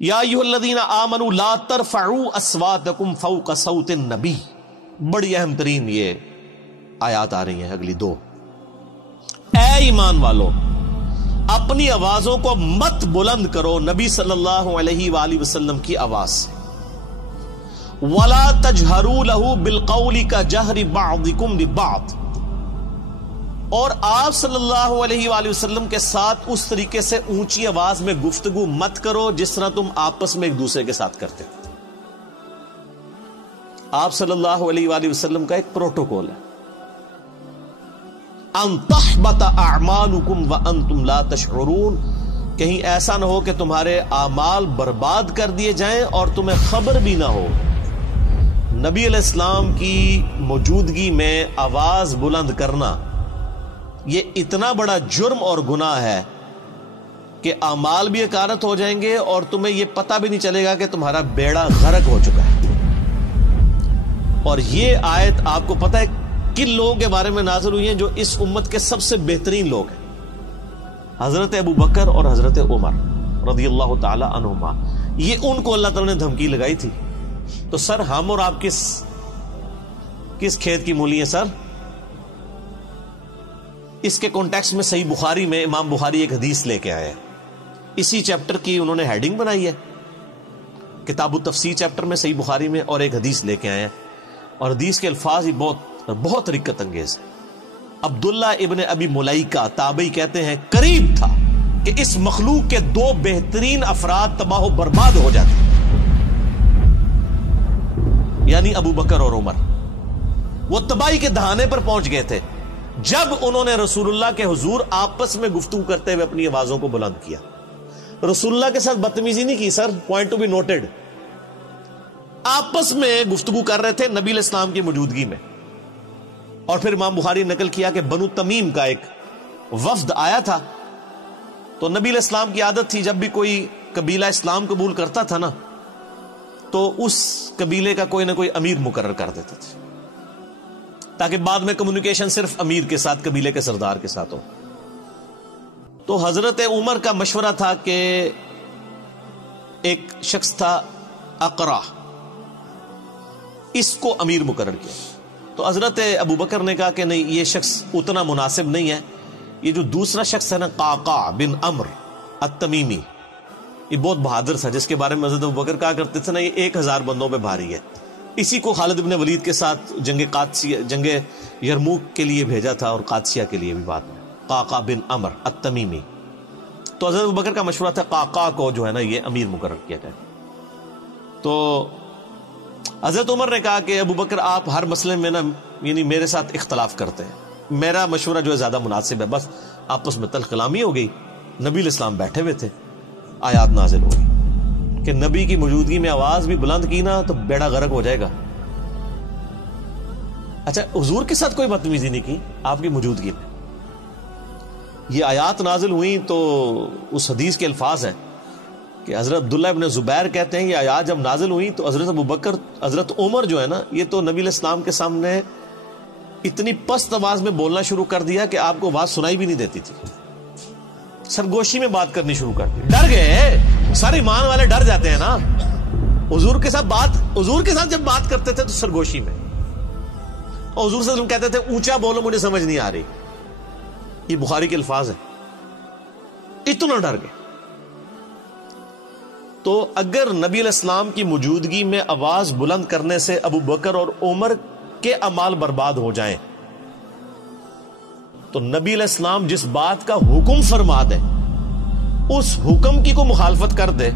یا ایھا الذین آمنوا لا ترفعوا اصواتکم فوق صوت النبی. بڑی اہم ترین یہ آیات آ رہی ہیں اگلی دو. اے ایمان والو اپنی آوازوں کو مت بلند کرو نبی صلی اللہ علیہ وآلہ وسلم کی آواز سے. وَلَا تَجْهَرُوا لَهُ بِالْقَوْلِ كَجَهْرِ بَعْضِكُمْ لِبَعْضٍ. اور آپ صلی اللہ علیہ وآلہ وسلم کے ساتھ اس طریقے سے اونچی آواز میں گفتگو مت کرو جس طرح تم آپس میں ایک دوسرے کے ساتھ کرتے. آپ صلی اللہ علیہ وآلہ وسلم کا ایک پروٹوکول ہے ان تحبط اعمالکم وانتم لا تشعرون. کہیں ایسا نہ ہو کہ تمہارے اعمال برباد کر دیے جائیں اور تمہیں خبر بھی نہ ہو. نبی علیہ السلام کی موجودگی میں آواز بلند کرنا یہ اتنا بڑا جرم اور گناہ ہے کہ اعمال بھی اکارت ہو جائیں گے اور تمہیں یہ پتہ بھی نہیں چلے گا کہ تمہارا بیڑا غرق ہو چکا ہے. اور یہ آیت آپ کو پتہ ہے کن لوگوں کے بارے میں نازل ہوئی ہیں جو اس امت کے سب سے بہترین لوگ ہیں؟ حضرت ابو بکر اور حضرت عمر رضی اللہ تعالی عنہما. یہ ان کو اللہ تعالی نے دھمکی لگائی تھی. تو سر ہم اور آپ کس کھیت کی مولی ہیں سر؟ اس کے کانٹیکسٹ میں صحیح بخاری میں امام بخاری ایک حدیث لے کے آئے ہیں. اسی چیپٹر کی انہوں نے ہیڈنگ بنائی ہے کتاب التفسیر چیپٹر میں صحیح بخاری میں، اور ایک حدیث لے کے آئے ہیں. اور حدیث کے الفاظ ہی بہت رقت انگیز ہے. عبداللہ ابن ابی ملیکہ تابعی کہتے ہیں قریب تھا کہ اس مخلوق کے دو بہترین افراد تباہ و برباد ہو جاتے، یعنی ابو بکر اور عمر. وہ تباہی کے دہانے پر پہنچ گئے تھے جب انہوں نے رسول اللہ کے حضور آپس میں گفتگو کرتے ہوئے اپنی آوازوں کو بلند کیا. رسول اللہ کے ساتھ بدتمیزی نہیں کی سر، پوائنٹ ٹو بی نوٹڈ. آپس میں گفتگو کر رہے تھے نبی علیہ السلام کی موجودگی میں. اور پھر امام بخاری نقل کیا کہ بنو تمیم کا ایک وفد آیا تھا. تو نبی علیہ السلام کی عادت تھی جب بھی کوئی قبیلہ اسلام قبول کرتا تھا نا تو اس قبیلے کا کوئی نہ کوئی امیر مقرر کر دیتے تھے تاکہ بعد میں کمیونیکیشن صرف امیر کے ساتھ، قبیلے کے سردار کے ساتھ ہو. تو حضرت عمر کا مشورہ تھا کہ ایک شخص تھا اقرا، اس کو امیر مقرر کیا. تو حضرت ابو بکر نے کہا کہ نہیں، یہ شخص اتنا مناسب نہیں ہے. یہ جو دوسرا شخص ہے نا قعقاع بن عمرو التمیمی، یہ بہت بہادر تھا جس کے بارے میں حضرت ابو بکر کہا کرتے تھے نا یہ 1000 بندوں پہ بھاری ہے. اسی کو خالد بن ولید کے ساتھ جنگ یرموک کے لیے بھیجا تھا اور قادسیہ کے لیے بھی بعد میں. قعقاع بن عمرو التمیمی. تو حضرت ابو بکر کا مشورہ تھا قعقاع کو جو ہے نا یہ امیر مقرر کیا جائے. تو حضرت عمر نے کہا کہ ابو بکر آپ ہر مسئلے میں نا یعنی میرے ساتھ اختلاف کرتے ہیں، میرا مشورہ جو ہے زیادہ مناسب ہے. بس آپس میں تلخ کلامی ہو گئی. نبی علیہ السلام بیٹھے ہوئے تھے، آیات نازل ہو گئی کہ نبی کی موجودگی میں آواز بھی بلند کی نا تو بیڑا غرق ہو جائے گا. اچھا حضور کے ساتھ کوئی بدتمیزی نہیں کی آپ کی موجودگی میں. یہ آیات نازل ہوئی تو اس حدیث کے الفاظ ہیں کہ حضرت عبداللہ ابن زبیر کہتے ہیں یہ آیات جب نازل ہوئی تو حضرت ابو بکر، حضرت عمر جو ہے نا یہ تو نبی علیہ السلام کے سامنے اتنی پست آواز میں بولنا شروع کر دیا کہ آپ کو آواز سنائی بھی نہیں دیتی تھی. سرگوشی میں بات کرنی شروع کر دی. ڈر گئے سارے ایمان والے، ڈر جاتے ہیں نا. حضور کے ساتھ جب بات کرتے تھے تو سرگوشی میں، اور حضور صلی اللہ علیہ وسلم کہتے تھے اونچا بولو مجھے سمجھ نہیں آ رہی. یہ بخاری کے الفاظ ہیں. اتنا ڈر گئے. تو اگر نبی علیہ السلام کی موجودگی میں آواز بلند کرنے سے ابو بکر اور عمر کے اعمال برباد ہو جائیں تو نبی علیہ السلام جس بات کا حکم فرما دے اس حکم کی کو مخالفت کر دے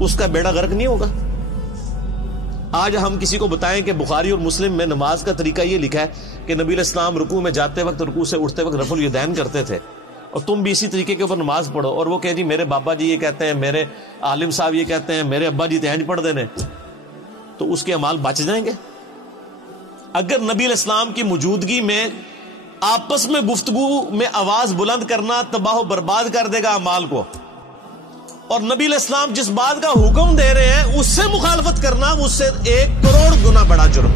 اس کا بیڑا غرق نہیں ہوگا. آج ہم کسی کو بتائیں کہ بخاری اور مسلم میں نماز کا طریقہ یہ لکھا ہے کہ نبی علیہ السلام رکوع میں جاتے وقت، رکوع سے اٹھتے وقت رفع الیدین کرتے تھے، اور تم بھی اسی طریقے کے اوپر نماز پڑھو. اور وہ کہ جی میرے بابا جی یہ کہتے ہیں، میرے عالم صاحب یہ کہتے ہیں، میرے ابا جی تہنج پڑھ دینے، تو اس کے اعمال بچ جائیں گے. اگر نبی علیہ السلام کی موجودگی میں آپس میں گفتگو میں آواز بلند کرنا تباہ و برباد کر دے گا اعمال کو، اور نبی علیہ السلام جس بات کا حکم دے رہے ہیں اس سے مخالفت کرنا اس سے 1 کروڑ گنا بڑا جرم.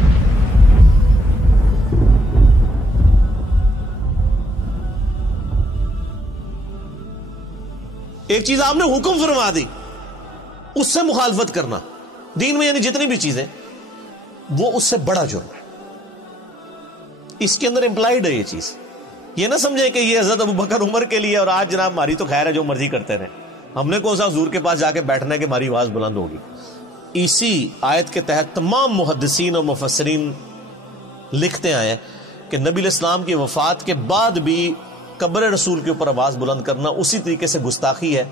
ایک چیز آپ نے حکم فرما دی، اس سے مخالفت کرنا دین میں یعنی جتنی بھی چیزیں وہ اس سے بڑا جرم ہے. اس کے اندر امپلائڈ ہے یہ چیز. یہ نہ سمجھے کہ یہ حضرت ابوبکر عمر کے لیے اور آج جناب ہماری تو خیر ہے جو مرضی کرتے رہے, ہم نے کون سا حضور کے پاس جا کے بیٹھنا ہے کہ ہماری آواز بلند ہوگی. اسی آیت کے تحت تمام محدثین اور مفسرین لکھتے آئے کہ نبی علیہ السلام کی وفات کے بعد بھی قبر رسول کے اوپر آواز بلند کرنا اسی طریقے سے گستاخی ہے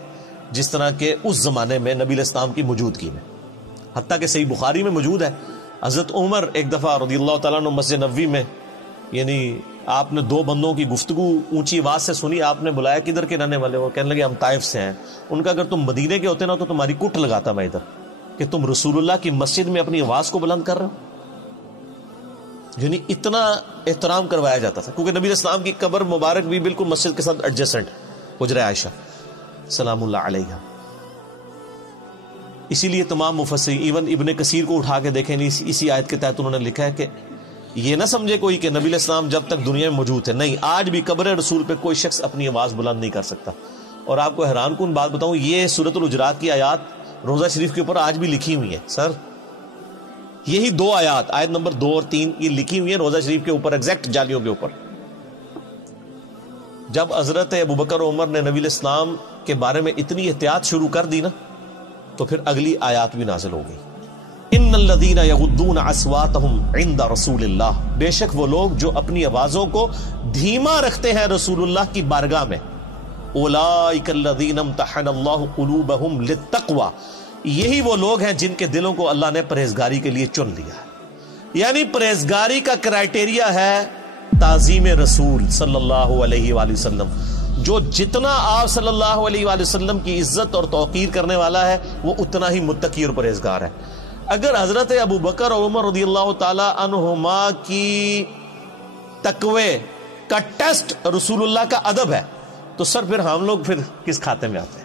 جس طرح کہ اس زمانے میں نبی علیہ السلام کی موجودگی میں. حتیٰ کہ صحیح بخاری میں موجود ہے, حضرت عمر ایک دفعہ رضی اللہ تعالیٰ عنہ مسجد نبوی میں, یعنی آپ نے دو بندوں کی گفتگو اونچی آواز سے سنی, آپ نے بلایا کدھر کے رہنے والے, وہ کہنے لگے ہم طائف سے ہیں. ان کا اگر تم مدینے کے ہوتے نا تو تمہاری کٹ لگاتا میں ادھر کہ تم رسول اللہ کی مسجد میں اپنی آواز کو بلند کر رہے ہو. یعنی اتنا احترام کروایا جاتا تھا کیونکہ نبی علیہ السلام کی قبر مبارک بھی بالکل مسجد کے ساتھ ایڈجسٹنٹ, حجرہ عائشہ سلام اللہ علیہا. اسی لیے تمام مفسرین ایون ابن کثیر کو اٹھا کے دیکھیں, اسی آیت کے تحت انہوں نے لکھا ہے کہ یہ نہ سمجھے کوئی کہ نبی علیہ السلام جب تک دنیا میں موجود ہے, نہیں, آج بھی قبر رسول پہ کوئی شخص اپنی آواز بلند نہیں کر سکتا. اور آپ کو حیران کن بات بتاؤں, یہ سورۃ الحجرات کی آیات روضہ شریف کے اوپر آج بھی لکھی ہوئی ہیں. سر یہی دو آیات, آیت نمبر 2 اور 3, یہ لکھی ہوئی ہیں روضہ شریف کے اوپر, ایگزیکٹ جالیوں کے اوپر. جب حضرت ابوبکر عمر نے نبی علیہ السلام کے بارے میں اتنی احتیاط شروع کر دی نا, تو پھر اگلی آیات بھی نازل ہو گئی. ان الذین یغضون اصواتهم عند رسول اللہ, بے شک وہ لوگ جو اپنی آوازوں کو دھیما رکھتے ہیں رسول اللہ کی بارگاہ میں. اولئک الذین امتحن اللہ قلوبهم للتقوی, یہی وہ لوگ ہیں جن کے دلوں کو اللہ نے پرہیزگاری کے لیے چن لیا ہے. یعنی پرہیزگاری کا کرائٹیریا ہے تعظیم رسول صلی اللہ علیہ وآلہ وسلم. جو جتنا آپ صلی اللہ علیہ وآلہ وسلم کی عزت اور توقیر کرنے والا ہے وہ اتنا ہی متقی اور پرہیزگار ہے. اگر حضرت ابو بکر اور عمر رضی اللہ تعالی عنہما کی تقوی کا ٹیسٹ رسول اللہ کا ادب ہے تو سر پھر ہم لوگ پھر کس کھاتے میں آتے ہیں؟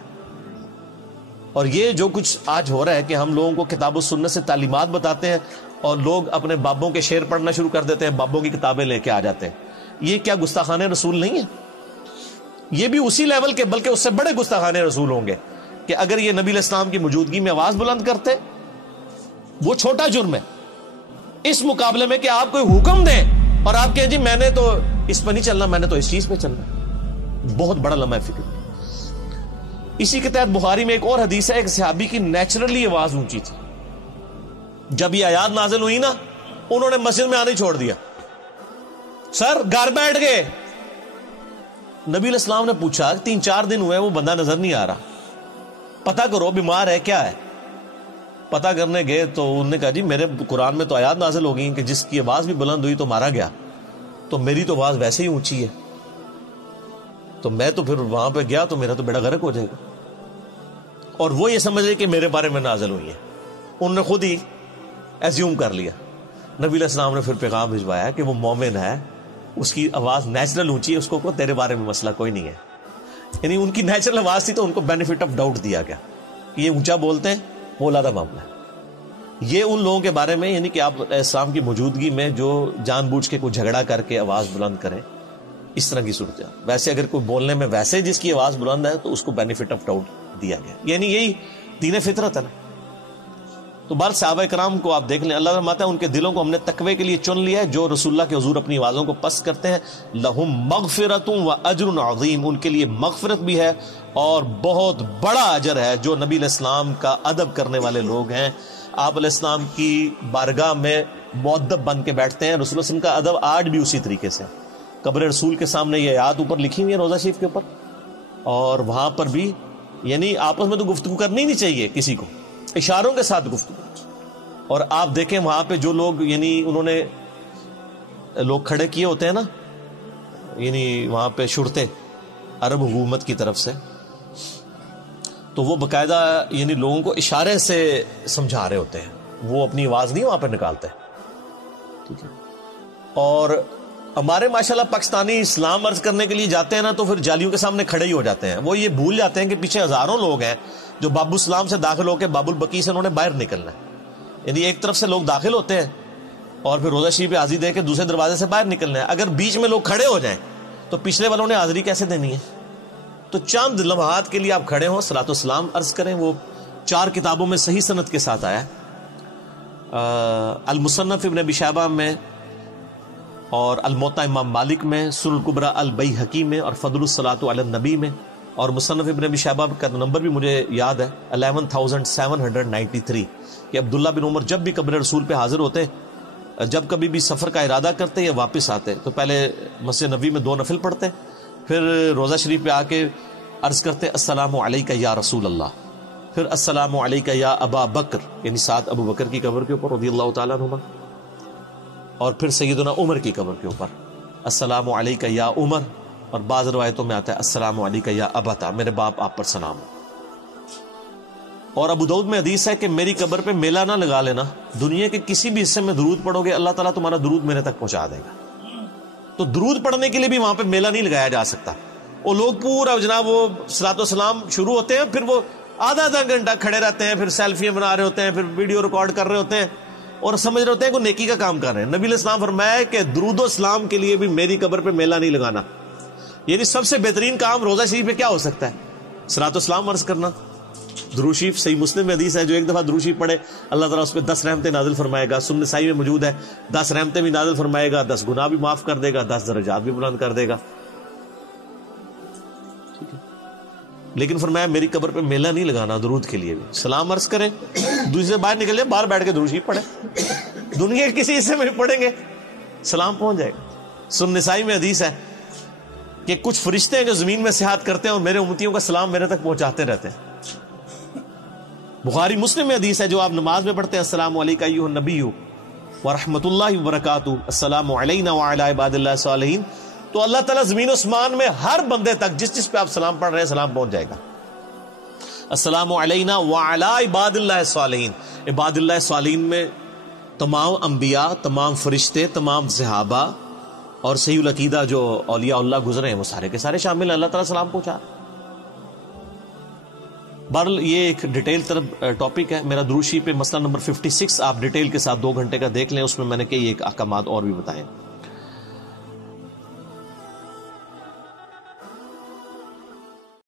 اور یہ جو کچھ آج ہو رہا ہے کہ ہم لوگوں کو کتاب و سنت سے تعلیمات بتاتے ہیں اور لوگ اپنے بابوں کے شعر پڑھنا شروع کر دیتے ہیں, بابوں کی کتابیں لے کے آ جاتے ہیں. یہ کیا گستاخانہ رسول نہیں ہے؟ یہ بھی اسی لیول کے بلکہ اس سے بڑے گستاخانہ رسول ہوں گے کہ اگر یہ نبی علیہ السلام کی موجودگی میں آواز بلند کرتے, وہ چھوٹا جرم ہے اس مقابلے میں کہ آپ کوئی حکم دیں اور آپ کہیں جی میں نے تو اس پہ نہیں چلنا, میں نے تو اس چیز پہ چلنا. بہت بڑا لمحہ فکر. اسی کے تحت بخاری میں ایک اور حدیث ہے, ایک صحابی کی نیچرلی آواز اونچی تھی. جب یہ آیات نازل ہوئی نا, انہوں نے مسجد میں آنے چھوڑ دیا, سر گھر بیٹھ گئے. نبی علیہ السلام نے پوچھا 3-4 دن ہوئے وہ بندہ نظر نہیں آ رہا, پتہ کرو بیمار ہے کیا ہے. پتہ کرنے گئے تو انہوں نے کہا جی میرے قرآن میں تو آیات نازل ہو گئی کہ جس کی آواز بھی بلند ہوئی تو مارا گیا, تو میری تو آواز ویسے ہی اونچی ہے, تو میں تو پھر وہاں پہ گیا تو میرا تو بیڑا غرق ہو جائے گا. اور وہ یہ سمجھ رہے کہ میرے بارے میں نازل ہوئی ہے, انہوں نے خود ہی ایزیوم کر لیا. نبی علیہ السلام نے پھر پیغام بھجوایا کہ وہ مومن ہے, اس کی آواز نیچرل اونچی ہے, اس کو تیرے بارے میں مسئلہ کوئی نہیں ہے. یعنی ان کی نیچرل آواز تھی تو ان کو بینیفٹ آف ڈاؤٹ دیا گیا کہ یہ اونچا بولتے ہیں, وہ علیحدہ معاملہ ہے. یہ ان لوگوں کے بارے میں یعنی کہ آپ اسلام کی موجودگی میں جو جان بوجھ کے کوئی جھگڑا کر کے آواز بلند کریں, اس طرح کی صورت ہے. ویسے اگر کوئی بولنے میں ویسے جس کی آواز بلند ہے تو اس کو بینیفٹ آف ڈاؤٹ دیا گیا, یعنی یہی دین فطرت ہے نا. تو بار صحابہ کرام کو آپ دیکھ لیں, اللہ فرماتا ہے ان کے دلوں کو ہم نے تقوی کے لیے چن لیا ہے. جو رسول اللہ کے حضور اپنی آوازوں کو پست کرتے ہیں, لہم مغفرۃ و اجر عظیم, ان کے لیے مغفرت بھی ہے اور بہت بڑا اجر ہے. جو نبی علیہ السلام کا ادب کرنے والے لوگ ہیں, آپ علیہ السلام کی بارگاہ میں مؤدب بن کے بیٹھتے ہیں. رسول اللہ علیہ وسلم کا ادب آج بھی اسی طریقے سے. قبر رسول کے سامنے یہ آیات اوپر لکھی ہوئی ہے روضہ شریف کے اوپر, اور وہاں پر بھی یعنی آپس میں تو گفتگو کرنی نہیں چاہیے کسی کو, اشاروں کے ساتھ گفتگو. اور آپ دیکھیں وہاں پہ جو لوگ یعنی انہوں نے لوگ کھڑے کیے ہوتے ہیں نا, یعنی وہاں پہ شرطے عرب حکومت کی طرف سے, تو وہ باقاعدہ یعنی لوگوں کو اشارے سے سمجھا رہے ہوتے ہیں, وہ اپنی آواز نہیں وہاں پہ نکالتے. ٹھیک ہے. اور ہمارے ماشاءاللہ پاکستانی اسلام عرض کرنے کے لیے جاتے ہیں نا تو پھر جالیوں کے سامنے کھڑے ہی ہو جاتے ہیں. وہ یہ بھول جاتے ہیں کہ پیچھے ہزاروں لوگ ہیں جو باب السلام سے داخل ہو کے باب البقیع سے انہوں نے باہر نکلنا ہے. یعنی ایک طرف سے لوگ داخل ہوتے ہیں اور پھر روضہ شریف پہ حاضری دے کے دوسرے دروازے سے باہر نکلنا ہے. اگر بیچ میں لوگ کھڑے ہو جائیں تو پچھلے والوں نے حاضری کیسے دینی ہے؟ تو چند لمحات کے لیے آپ کھڑے ہوں, صلاۃ والسلام عرض کریں, وہ 4 کتابوں میں صحیح سند کے ساتھ آیا ہے، المصنف ابن ابی شیبہ میں، اور الموطا امام مالک میں، سنن الکبری البیہقی میں، اور فضل الصلاۃ علی النبی میں، اور مصنف ابن ابی شیبہ کا نمبر بھی مجھے یاد ہے 11793 کہ عبداللہ بن عمر جب بھی قبر رسول پہ حاضر ہوتے، جب کبھی بھی سفر کا ارادہ کرتے یا واپس آتے تو پہلے مسجد نبوی میں 2 نفل پڑھتے، پھر روضہ شریف پہ آ کے عرض کرتے السلام علیکہ یا رسول اللہ، پھر السلام علیکہ یا ابا بکر، یعنی ساتھ ابو بکر کی قبر کے اوپر رضی اللہ تعالیٰ عنہما، اور پھر سیدنا عمر کی قبر کے اوپر السلام علیکہ یا عمر، اور بعض روایتوں میں آتا ہے السلام علیکہ یا ابتا، میرے باپ آپ پر سلام ہو۔ اور ابو داؤد میں حدیث ہے کہ میری قبر پہ میلہ نہ لگا لینا، دنیا کے کسی بھی حصے میں درود پڑھو گے اللہ تعالیٰ تمہارا درود میرے تک پہنچا دے گا۔ تو درود پڑھنے کے لیے بھی وہاں پہ میلہ نہیں لگایا جا سکتا، وہ لوگ پورا جناب وہ صلاۃ و سلام شروع ہوتے ہیں، پھر وہ آدھا گھنٹہ کھڑے رہتے ہیں، پھر سیلفیاں بنا رہے ہوتے ہیں، پھر ویڈیو ریکارڈ کر رہے ہوتے ہیں اور سمجھ رہے ہوتے ہیں کہ نیکی کا کام کر رہے ہیں۔ نبی علیہ السلام فرمایا کہ درود و اسلام کے لیے بھی میری قبر پہ میلہ نہیں لگانا، یعنی سب سے بہترین کام روزہ شریف پہ کیا ہو سکتا ہے؟ صلاۃ و سلام عرض کرنا۔ درود شریف صحیح مسلم میں حدیث ہے جو ایک دفعہ درود شریف پڑھے اللہ تعالیٰ اس پہ 10 رحمتیں نازل فرمائے گا، سنن نسائی میں موجود ہے 10 رحمتیں بھی نازل فرمائے گا، 10 گناہ بھی معاف کر دے گا، 10 درجات بھی بلند کر دے گا۔ لیکن فرمایا میری قبر پہ میلہ نہیں لگانا، درود کے لیے بھی سلام عرض کریں، دوسرے باہر نکل جائے، باہر بیٹھ کے درود شریف پڑھیں، دنیا کے کسی حصے میں بھی پڑھیں گے سلام پہنچ جائے گا۔ سنن نسائی میں حدیث ہے کہ کچھ فرشتے ہیں جو زمین میں سیاحت کرتے ہیں اور میرے امتیوں کا سلام میرے تک پہنچاتے رہتے ہیں۔ بخاری مسلم میں حدیث ہے جو آپ نماز میں پڑھتے ہیں السلام علیکم ایھا النبی ورحمۃ اللہ وبرکاتہ، السلام علینا وعلی عباد اللہ الصالحین، تو اللہ تعالیٰ زمین و اسمان میں ہر بندے تک جس پہ آپ سلام پڑھ رہے ہیں سلام پہنچ جائے گا۔ السلام علینا وعلی عباد اللہ الصالحین، عباد اللہ الصالحین میں تمام انبیاء، تمام فرشتے، تمام صحابہ اور صحیح العقیدہ جو اولیاء اللہ گزرے ہیں وہ سارے کے سارے شامل ہیں، اللہ تعالیٰ سلام پہنچا۔ بہرحال یہ ایک ڈیٹیل طرف ٹاپک ہے میرا درود شریف پہ مسئلہ نمبر 56 آپ ڈیٹیل کے ساتھ 2 گھنٹے کا دیکھ لیں، اس میں میں نے کئی ایک احکامات اور بھی بتائے۔